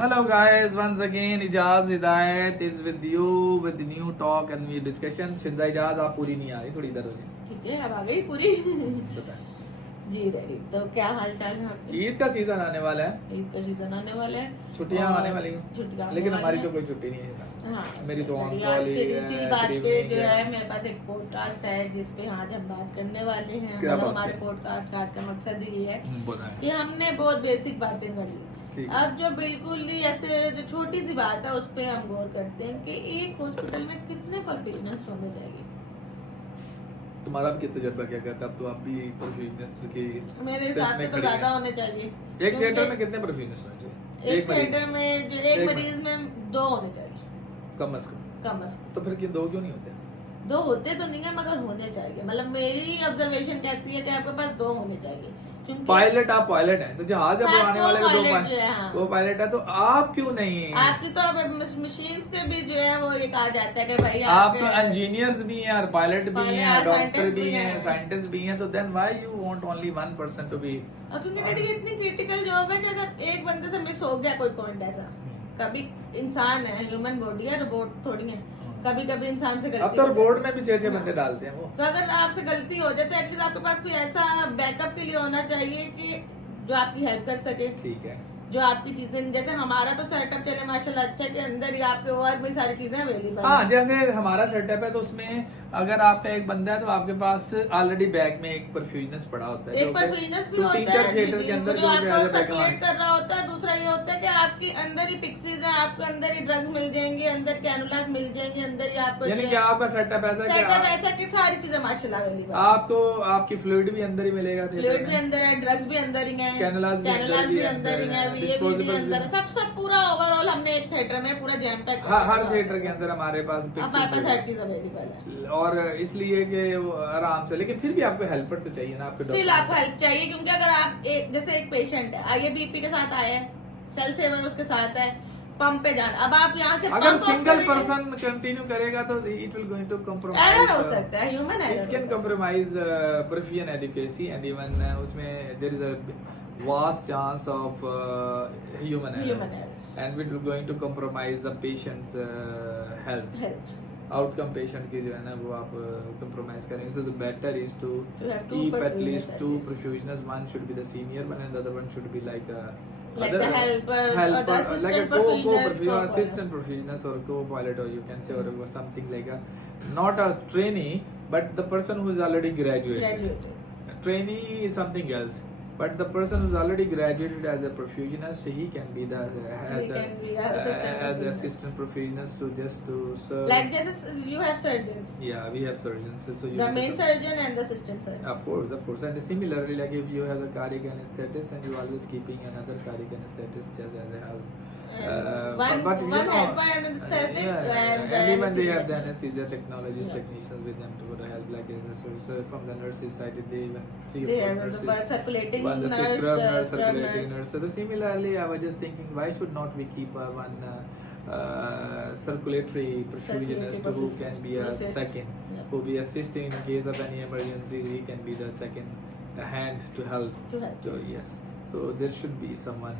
Hello guys, once again Ijaz Hidayat is with you with the new talk and new discussion. शिंजा Ijaz आप पूरी नहीं आ रही, थोड़ी इधर हो जाए। ठीक है, अब आ गई पूरी। बताएं। जी रेडी। तो क्या हाल चाल है आपके? ईद का सीजन आने वाला है, ईद का सीजन आने वाला है, छुट्टियां आने वाली हैं, छुट्टियां आने लेकिन वाली हमारी हैं। तो कोई छुट्टी नहीं है। हाँ, मेरी तो ऑन आज कॉल के ही इसी है, बात पे evening जो है। है मेरे पास एक पॉडकास्ट है जिसपे आज हम बात करने वाले हैं। क्या मतलब बात हमारे है? पॉडकास्ट का आज का मकसद ही है बताएं। कि हमने बहुत बेसिक बातें कर ली। ठीक है। अब जो बिल्कुल ही ऐसे जो छोटी सी बात है उस पे हम गौर करते हैं कि एक हॉस्पिटल में कितने परफेक्शनिस्ट होने चाहिए। तुम्हारा भी तजुर्बा क्या कहता है? अब तो आप भी परफ्यूमिस्ट की मेरे सेट हिसाब में से तो खड़ी हैं। ज्यादा होने चाहिए। एक थिएटर में कितने परफ्यूमिस्ट होने चाहिए? एक मरीज थिएटर में जो एक एक मरीज में 2 होने चाहिए कम से कम। कम से कम। तो फिर क्यों 2 क्यों नहीं होते? 2 होते तो नहीं है मगर होने चाहिए। मतलब मेरी ऑब्जर्वेशन कहती है कि आपके पास 2 होने चाहिए क्योंकि पायलट, आप पायलट हैं तो जहाज हाँ, उड़ाने वाले भी पायलट जो है, हाँ। वो पायलट है, तो आप क्यों नहीं? आपकी तो मशीन्स के भी जो है वो ये कहा जाता है कि भाई आप तो इंजीनियर्स भी हैं और पायलट भी पायलट, हैं, डॉक्टर साइंटिस्ट भी भी हैं, हैं। साइंटिस्ट भी हैं, तो then why you want only 1% to be? और क्योंकि डैडी ये इतनी क्रिटिकल जॉब है कि अगर एक बंदे से मिस हो गया कोई पॉइंट ऐसा, कभी इंसान है, ह्यूमन बॉडी है, रोबोट थोड़ी है, कभी कभी इंसान से अब गलती तो हो जाती बोर्ड है। में भी 6 बंदे डालते हैं वो। तो अगर आपसे गलती हो जाए तो एटलीस्ट आपके पास कोई ऐसा बैकअप के लिए होना चाहिए कि जो आपकी हेल्प कर सके, ठीक है। जो आपकी चीजें, जैसे हमारा तो सेटअप चले माशाल्लाह अच्छा है कि अंदर ही आपके और भी सारी चीजें अवेलेबल हाँ, जैसे हमारा सेटअप है तो उसमें अगर आपका एक बंदा है तो आपके पास ऑलरेडी बैग में एक परफ्यूजनिस्ट पड़ा होता है। एक परफ्यूजनस भी तो होता टीचर है थिएटर जी, के वो अंदर जो जो आपको as a backup सर्कुलेट कर रहा होता है। दूसरा ये होता है कि आपके अंदर ही पिक्सीज हैं, आपको अंदर ही ड्रग्स मिल जाएंगे, अंदर कैनुलास मिल जाएंगे, अंदर ही आपको यानी कि आपका सेटअप ऐसा है सेटअप कि ऐसा कि सारी चीजें माशाल्लाह अवेलेबल है। आपको आपकी फ्लूइड भी अंदर ही मिलेगा, फ्लूइड भी अंदर है, ड्रग्स भी अंदर ही है, कैनुलास भी भी अंदर ही है, VAB भी अंदर है, सब पूरा ओवरऑल हमने एक थिएटर में पूरा जैम पैक हर थिएटर के अंदर हमारे पास हमारे पास हर चीज अवेलेबल है। और इसलिए कि वो आराम से, लेकिन फिर भी आपको हेल्पर तो चाहिए ना, आपके स्टिल डॉक्टर। आपको हेल्प चाहिए क्योंकि अगर आप जैसे एक पेशेंट है, आइए बीपी के साथ आया है, सेल सेवर उसके साथ है, पंप पे जाना, अब आप यहाँ से अगर pump off सिंगल करेंगे, पर्सन कंटिन्यू करेगा तो it will going to error हो कॉम्प्रोमाइज, सकता है, human error it can compromise perfusion adequacy and even उसमें there is a vast chance of human Human error, errors. and it will going to compromise the patient's health. Health. Outcome patient की जो है ना वो आप compromise करेंगे, so the better is to You have two keep at perfusionists least at 2 least. perfusionists. One should be the senior one and the other one should be like a Like the helper, or the assistant like a perfusionist, co-pilot. assistant perfusionist or co-pilot, or you can say, or something like a, not a trainee but the person who is already graduated. Graduated. Trainee is something else, but the person who's already graduated as a perfusionist, he can be the can be a assistant as perfusionist. assistant perfusionist to serve. Like जैसे you have surgeons, Yeah, we have surgeons, so you the need main to- surgeon and the assistant surgeon. Of course, and similarly, like if you have a cardiac anesthetist, and you always keeping another cardiac anesthetist just as a help. One helper and anesthetic, and the even they have the anesthesia. anesthesia technologists, Yeah. technicians with them to help, like in this. So from the nurses side, they even 3 or They 4 have nurses. the circulating One the nurse, scrub the nurse, scrub circulating nurse. nurse. So similarly, I was just thinking, why should not we keep one circulatory perfusionist who can be a Assist. second, Yeah. who be assisting in case of any emergency? He can be the second hand to help. To help. So yes, so there should be someone,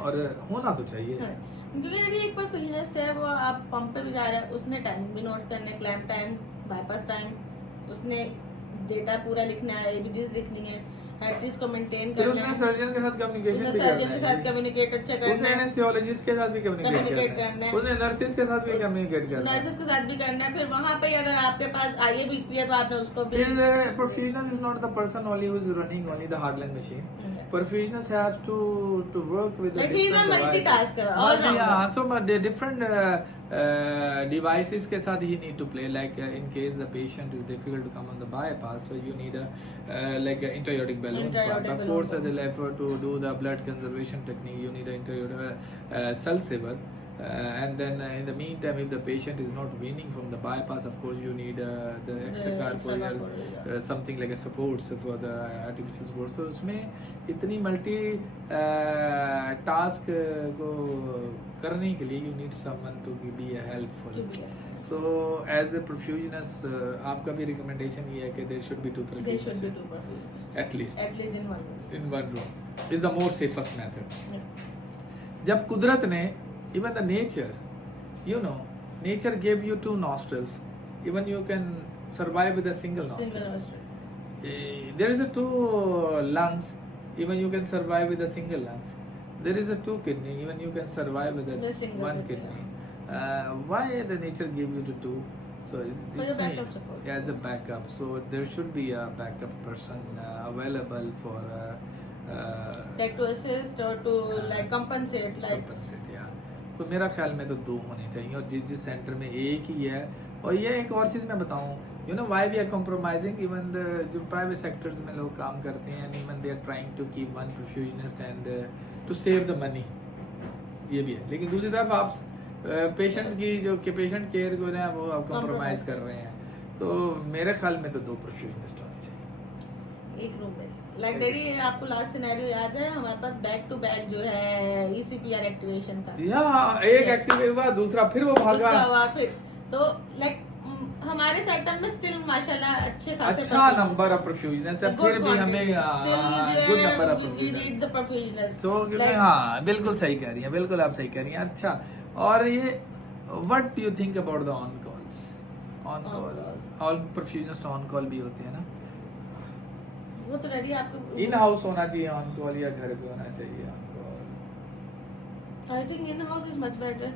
और होना तो चाहिए। हाँ, क्योंकि यदि एक perfusionist है, वो आप पंप पे भी जा रहा है, उसने टाइमिंग भी नोट्स करना है, क्लैम्प टाइम, बाईपास टाइम, उसने डेटा पूरा लिखना है, एबीजीज लिखनी है, हर चीज को मेंटेन फिर करना उसने है, सर्जन के साथ कम्युनिकेशन उसने भी सर्जन करना के साथ है, कम्युनिकेट अच्छा करना उसने है, एनेस्थेसियोलॉजिस्ट के साथ भी कम्युनिकेट Communicate करना करना है, है। उसने नर्सेस के साथ भी कम्युनिकेट करना है। नर्सेस के साथ भी करना है। फिर वहाँ पे अगर आपके पास आइए बीपी है तो आपने उसको भी फिर perfusionist is not the person only who is running only the heart-lung machine. Perfusionist has to work with the Like he is a different multitasker, devices. all rounder. Yeah, so the different devices के साथ he need to play. Like in case the patient is difficult to come on the bypass, so you need a like an intra-aortic balloon. Intra-aortic But of balloon. course, they'll have to do the blood conservation technique. You need an intra-aortic cell saver. and then in the meantime, if the patient is not winning from the bypass, of course you need the extracorporeal something like a supports for the artificial supports. तो उसमें इतनी multi task को करने के लिए you need someone to be a helpful. So as a perfusionist, आपका भी recommendation ये है कि there should be two perfusionists at least in one room is the most safest method. जब कुदरत ने even the nature, you know, nature gave you two nostrils, even you can survive with a single nostril. There is a two lungs, even you can survive with a single lungs. There is a two kidney, even you can survive with a one kidney. Why the nature gave you the two? So for your backup support. Yeah, as a backup. So there should be a backup person available for like to assist or to like compensate, yeah. तो मेरा ख्याल में तो दो होने चाहिए और जिस सेंटर में एक ही है. और ये एक और चीज़ मैं बताऊं, you know why we are compromising, even जो प्राइवेट सेक्टर्स में लोग काम करते हैं, even they are trying to keep one perfusionist and to save the money, ये भी है. लेकिन दूसरी तरफ आप पेशेंट की जो कि पेशेंट केयर को ना वो आप कॉम्प्रोमाइज कर रहे हैं. तो मेरे ख्याल में तो दो परफ्यूजनिस्ट होने चाहिए एक रूम में. लाइक डैडी आपको लास्ट सिनेरियो याद है, हमारे पास बैक टू बैक जो है ECPR एक्टिवेशन था. या एक एक्टिवेट हुआ, दूसरा फिर वो भागा, हुआ फिर. तो लाइक हमारे सेटअप में स्टिल माशाल्लाह अच्छे खासे अच्छा नंबर ऑफ परफ्यूजनिस्ट है, फिर भी हमें good number of we need the perfusionist. So हाँ बिल्कुल सही कह रही हैं, बिल्कुल आप सही कह रही हैं. अच्छा, और ये what do you think about the on calls? On call all perfusionist on call भी होते हैं ना, वो तो रेडी आपको इन हाउस होना चाहिए ऑन कॉल या घर पे होना चाहिए on call? I think in house is much better.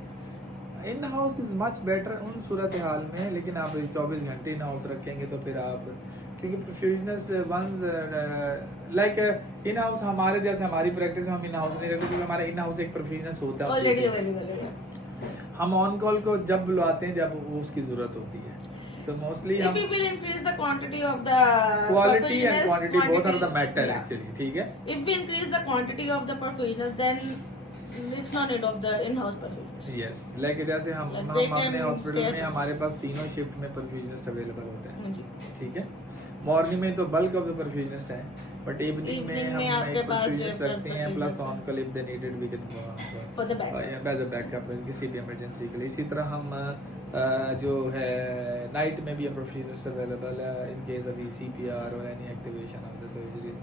In house is much better उन सूरत हाल में, लेकिन आप 24 घंटे इन हाउस रखेंगे तो फिर आप, क्योंकि perfusionist once like in house हमारे जैसे हमारी प्रैक्टिस में हम इन हाउस नहीं रखते, क्योंकि हमारा इन हाउस एक परफ्यूजनिस्ट होता है ऑलरेडी अवेलेबल है. हम ऑन कॉल को जब बुलाते हैं जब उसकी जरूरत होती है. So mostly if we will increase the quantity of the quality and quantity both are the matter actually. ठीक है. If we increase the quantity of the perfusionist, then it's not need of the in-house perfusionist. Yes, like जैसे हम अपने hospital में हमारे पास तीनों shift में perfusionist available होते हैं. ठीक है. मॉर्निंग में तो बल्क ऑफ द परफ्यूजनिस्ट है, बट इवनिंग में हम एक परफ्यूजनिस्ट रखते हैं plus on call if they needed we can for the backup as a backup किसी भी इमरजेंसी के लिए. इसी तरह हम जो है नाइट में भी परफ्यूजनिस्ट अवेलेबल है इन केस ऑफ ECPR और any activation of the surgeries,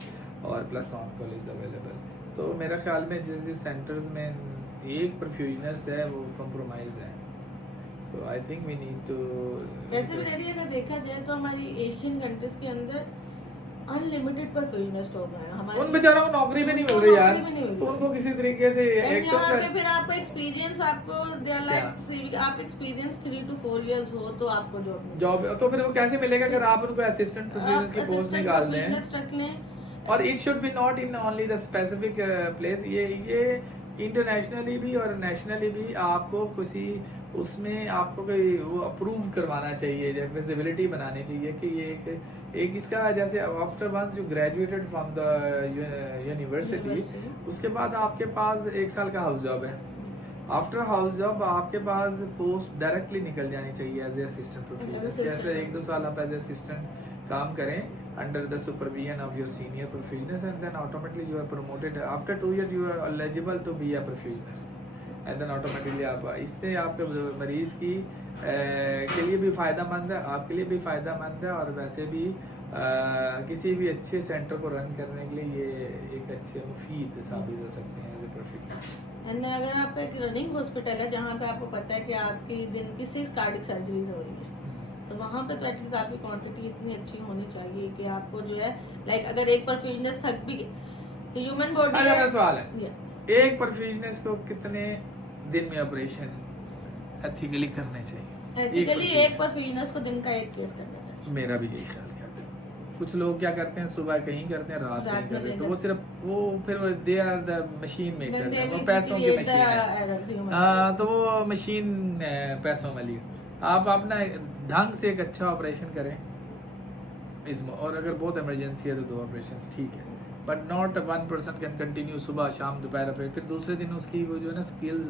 और plus on call is available. तो मेरा ख्याल में जिस सेंटर्स में एक परफ्यूजनिस्ट है वो कॉम्प्रोमाइज है. So I think we need to. वैसे भी डैडी अगर देखा जाए तो हमारी एशियन कंट्रीज के अंदर अनलिमिटेड परफ्यूजनिस्ट हो गए हैं. हमारे उन बेचारों को नौकरी भी नहीं मिल रही यार, तो उनको किसी तरीके से एक तो यहाँ पे फिर आपको एक्सपीरियंस आपको दे लाइक आप एक्सपीरियंस 3 to 4 years हो तो आपको जॉब तो फिर वो कैसे मिलेगा अगर आप उनको असिस्टेंट परफ्यूजनिस्ट की पोस्ट निकाल दें. और it should be not in only the specific place, ये इंटरनेशनली भी और नेशनली भी आपको किसी उसमें आपको कोई वो अप्रूव करवाना चाहिए, विजिबिलिटी बनानी चाहिए कि ये एक इसका जैसे after once you graduated from the university, उसके बाद आपके पास 1 साल का हाउस जॉब है. आफ्टर हाउस जॉब आपके पास पोस्ट डायरेक्टली निकल जानी चाहिए एज ए असिस्टेंट परफ्यूजनिस्ट. जैसे 1-2 साल आप एज ए असिस्टेंट काम करें under the supervision of your senior perfusionist and then automatically you are promoted. After 2 years you are eligible to be a perfusionist and then automatically आप इससे आपके मरीज की के लिए भी फ़ायदेमंद है, आपके लिए भी फ़ायदेमंद है, और वैसे भी किसी भी अच्छे सेंटर को रन करने के लिए ये एक अच्छे मुफीद साबित हो सकते हैं एज ए परफ्यूजनिस्ट. एंड अगर आपका एक रनिंग हॉस्पिटल है जहाँ पे आपको पता है कि आपकी दिन की 6 कार्डिक सर्जरीज हो रही है, तो वहाँ पे तो एटलीस्ट आपकी क्वांटिटी इतनी अच्छी होनी चाहिए कि आपको जो है लाइक अगर एक परफ्यूजनिस्ट थक भी तो ह्यूमन बॉडी का सवाल है, एक परफ्यूजनिस्ट को कितने दिन में ऑपरेशन एथिकली करने चाहिए? एथिकली एक परफ्यूजनिस्ट को दिन का 1 केस करना चाहिए. मेरा भी यही ख्याल है. कुछ लोग क्या करते हैं, सुबह कहीं करते हैं, रात कहीं करते हैं, तो वो सिर्फ वो फिर they are the machine maker, वो पैसों की मशीन है. तो वो मशीन पैसों वाली. आप अपना ढंग से एक अच्छा ऑपरेशन करें, और अगर बहुत इमरजेंसी है तो 2 ऑपरेशन ठीक है, but not one person can continue सुबह शाम दोपहर फिर दूसरे दिन उसकी वो जो है ना स्किल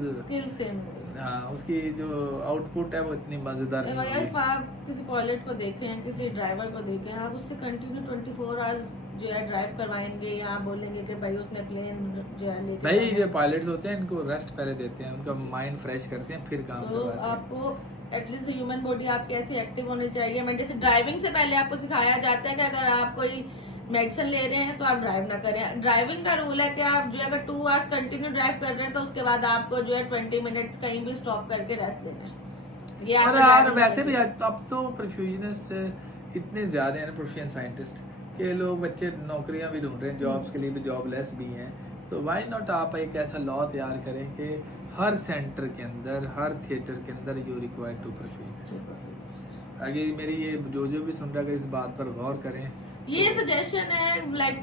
सेम। हाँ, उसकी जो आउटपुट है वो इतनी मजेदार नहीं यार होगी। आप किसी पायलट को देखें, किसी ड्राइवर को देखें, आप उससे कंटिन्यू 24 आवर्स जो है ड्राइव करवाएंगे या बोलेंगे कि भाई उसने प्लेन जो है लेके भाई जाना जो है। पायलट्स होते हैं इनको रेस्ट पहले देते हैं, उनका माइंड फ्रेश करते हैं फिर काम तो करवाते हैं। आपको एटलीस्ट ह्यूमन बॉडी आपकी ऐसी एक्टिव होनी चाहिए। मैं जैसे ड्राइविंग से पहले आपको सिखाया जाता है कि अगर आप कोई मेडिसिन ले रहे हैं तो आप ड्राइव ना करें। ड्राइविंग का रूल है कि आप जो है अगर 2 आवर्स कंटिन्यू ड्राइव कर रहे हैं तो उसके बाद आपको जो है 20 मिनट्स कहीं भी स्टॉप करके रेस्ट लेना है। ये और आपका यार driving वैसे का भी रूल है। अब तो परफ्यूजनिस्ट इतने ज्यादा हैं, प्रोफेशनल साइंटिस्ट के लोग बच्चे नौकरियां भी ढूंढ रहे हैं, जॉब्स के लिए भी जॉबलेस भी हैं। तो वाई नॉट आप एक ऐसा लॉ तैयार करें कि हर सेंटर के अंदर, हर थिएटर के अंदर यू रिक्वायर टू परफ्यूजनिस्ट। आगे मेरी ये जो भी सुन रहा है इस बात पर गौर करें। ये सजेशन है, लाइक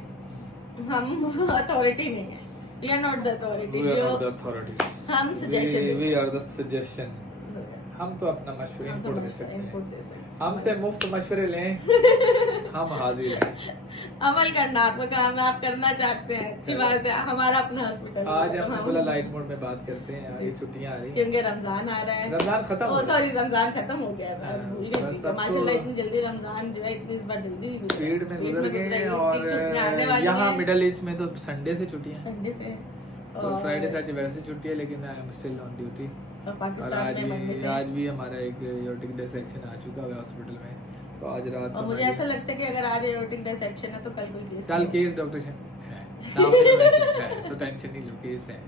हम अथॉरिटी नहीं है, we are not the authority. We are not the authorities. हम suggestion We are the suggestion. हम तो अपना मशवरे इनपुट दे सकते हैं। हमसे मुफ्त मशवरे लें, हम हाजिर हैं। अमल करना आपका काम है, आप करना चाहते हैं, अच्छी बात है। हमारा अपना हॉस्पिटल आज हमने बोला लाइट मोड में बात करते हैं, आगे छुट्टियां आ रही हैं। क्योंकि रमजान आ रहा है। रमजान खत्म हो गया। सॉरी रमजान खत्म हो गया है, आज भूल गई बस थी। अब माशाल्लाह तो इतनी जल्दी रमजान जो है इतनी इस बार जल्दी स्पीड में गुजर गए गुजरेगी, और छुट्टियां आने वाली यहाँ हैं। मिडल ईस्ट में तो संडे से छुट्टियां, संडे से तो फ्राइडे सैटरडे वैसे छुट्टी है, लेकिन I am still on duty. और और पाकिस्तान में मंडे से। आज भी हमारा एक एयोर्टिक डिसेक्शन आ चुका है हॉस्पिटल में, तो आज रात और मुझे ऐसा लगता है कि अगर आज एरोटिक डिसेक्शन है तो कल कोई केस कल केस डॉक्टर है, नाम नहीं mention है, तो टेंशन नहीं लो, केस है,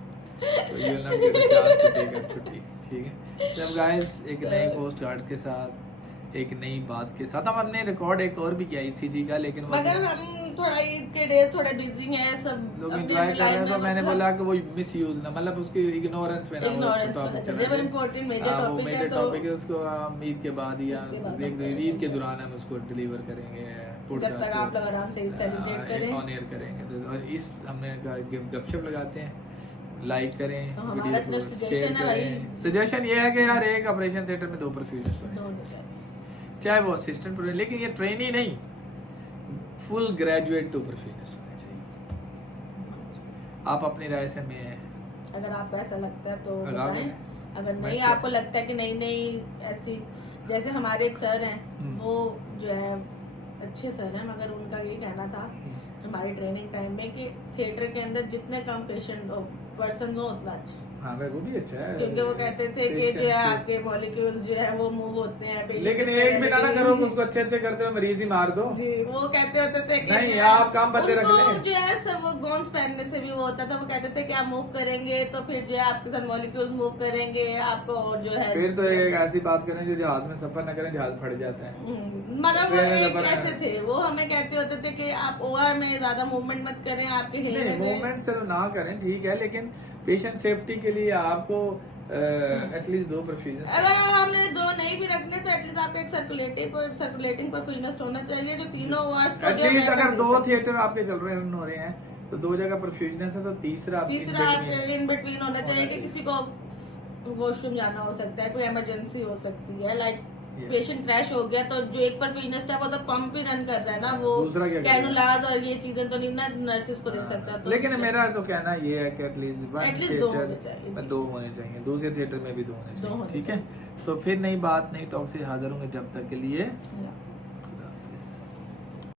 तो you will not get a chance to take a छुट्टी। ठीक है, जब गाइस एक नए पोस्ट कार्ड के साथ, एक नई बात के साथ, हम हमने रिकॉर्ड एक और भी किया ईसीजी का, लेकिन वो मगर हम थोड़ा ईद के डेज थोड़े बिजी हैं सब लोग अपनी एंजॉय कर रहे हैं, तो life में, मैंने मतलब बोला कि वो मिस यूज ना, मतलब उसकी इग्नोरेंस में ना ignorance वाला चल जाए। वो important major topic है, तो टॉपिक है, उसको हम ईद के बाद या ईद के बाद एक हम ईद के दौरान हम उसको डिलीवर करेंगे जब तक आप लोग आराम से ईद सेलिब्रेट करें। ऑन एयर करेंगे। तो और इस हमने कहा गपशप लगाते हैं, लाइक करें, तो हमारा वीडियो सिर्फ को suggestion शेयर है भाई। करें। सजेशन ये है कि यार एक ऑपरेशन थिएटर में 2 परफ्यूजनिस्ट होने दो चाहिए, बजे। चाहे वो असिस्टेंट प्रोफेसर, लेकिन ये ट्रेनी नहीं, फुल ग्रेजुएट 2 परफ्यूजनिस्ट होने चाहिए। आप अपनी राय से मैं अगर आपको ऐसा लगता है तो लगा बताएं, दें। अगर मैं नहीं sure। आपको लगता है कि नहीं नहीं ऐसी, जैसे हमारे एक सर हैं, वो जो है अच्छे सर हैं, मगर उनका ये कहना था हमारी ट्रेनिंग टाइम में कि थिएटर के अंदर जितने कम पेशेंट पर्सन हो उतना अच्छा। हाँ भाई वो भी अच्छा है, क्योंकि वो कहते थे कि जो है आपके मॉलिक्यूल्स जो है वो मूव होते हैं patient लेकिन के एक भी ना लेकिन- करो, उसको अच्छे अच्छे करते हुए मरीज ही मार दो। जी, वो कहते होते थे कि नहीं, जो है, आप काम बदले रख उनको लें। जो है सब वो गॉन्स पहनने से भी वो होता था। वो कहते थे कि आप मूव करेंगे तो फिर जो है आपके साथ मॉलिक्यूल्स मूव करेंगे आपको, और जो है फिर तो एक ऐसी बात करें जो जहाज में सफर न करें, जहाज फट जाता है। मगर वो ट्रेन में एक जबर है। ऐसे थे, वो हमें कहते होते थे कि आप ओवर में ज्यादा मूवमेंट मत करें, आपके नहीं, हिलने से मूवमेंट चलो ना करें, ठीक है, लेकिन पेशेंट सेफ्टी के लिए आपको एटलीस्ट 2 परफ्यूजनिस्ट। अगर हमने 2 नहीं भी रखने तो एटलीस्ट आपका एक सर्कुलेटिंग परफ्यूजनिस्ट होना चाहिए जो तीनों आवर्स को जो है एटलीस्ट अगर बेहतर 2 कर सके। थिएटर आपके चल रहे हो रहे हैं तो 2 जगह परफ्यूजनिस्ट है, तो तीसरा आपकी तीसरा in between। आपके इन बिटवीन होना चाहिए कि चाहिए। किसी को वॉशरूम जाना हो सकता है, कोई इमरजेंसी हो सकती है, लाइक Yes। पेशेंट क्रैश हो गया तो जो एक परफ्यूजनिस्ट है वो तो पंप ही रन कर रहा है ना, वो दूसरा क्या करेगा? कैनुलाज और ये चीजें तो नहीं ना नर्सिस को दे सकता। तो लेकिन मेरा तो कहना ये है कि एटलीस्ट 1 At least 2 होने थिएटर चाहिए, में 2 होने चाहिए, दूसरे थिएटर में भी 2 होने दो चाहिए। होने ठीक है, तो फिर नई बात नई टॉक से हाजिर होंगे, जब तक के लिए Yeah।